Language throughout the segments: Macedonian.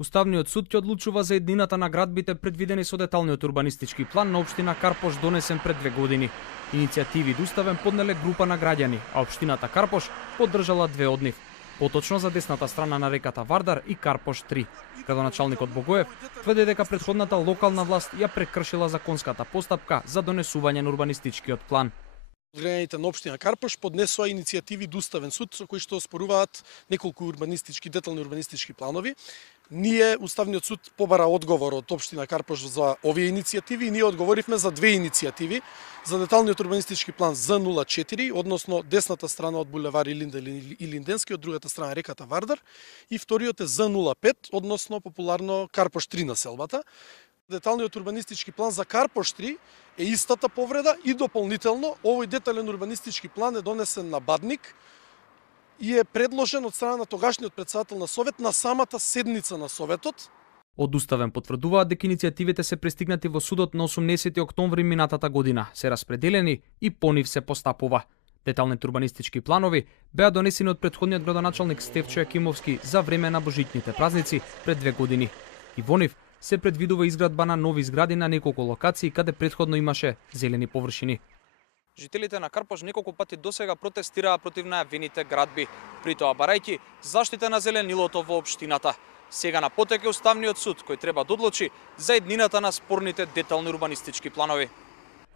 Уставниот суд ќе одлучува за еднината на градбите предвидени со деталниот урбанистички план на општина Карпош донесен пред 2 години. Иницијативи до уставен поднеле група на граѓани, а општината Карпош поддржала 2 од нив. Поточно за десната страна на реката Вардар и Карпош 3. Градоначалникот Богоев тврди дека претходната локална власт ја прекршила законската постапка за донесување на урбанистичкиот план. Граѓаните на општина Карпош поднесоа иницијативи до уставен суд со кои што оспоруваат неколку детални урбанистички планови. Ние, Уставниот суд, побара одговор од општина Карпош за овие иницијативи и ние одговоривме за 2 иницијативи. За деталниот урбанистички план Z04, односно десната страна од булевар Илинденски, од другата страна реката Вардар, и вториот е Z05, односно популарно Карпош 3 населбата. Деталниот урбанистички план за Карпош 3 е истата повреда и дополнително овој детален урбанистички план е донесен на Бадник и е предложен од страна на тогашниот претседател на Совет на самата седница на Советот. Од уставен потврдуваат дека иницијативите се пристигнати во судот на 18 октомври минатата година, се распределени и по нив се постапува. Деталните урбанистички планови беа донесени од претходниот градоначалник Стефчо Јакимовски за време на божитните празници пред 2 години. И во нив се предвидува изградба на нови згради на неколку локации каде претходно имаше зелени површини. Жителите на Карпош неколку пати досега протестираа против најавените градби, при тоа барајќи заштита на зеленилото во општината. Сега на потек е Уставниот суд кој треба да одлучи за еднината на спорните детални урбанистички планови.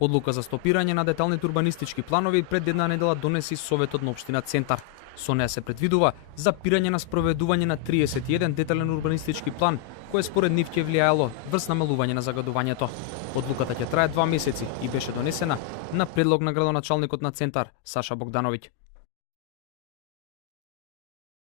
Одлука за стопирање на деталните урбанистички планови пред една недела донеси Советот на општина Центар. Со неа се предвидува запирање на спроведување на 31 детален урбанистички план, кое според нив ќе влијаело врз намалување на загадувањето. Одлуката ќе трае 2 месеци и беше донесена на предлог на градоначалникот на Центар Саша Богдановиќ.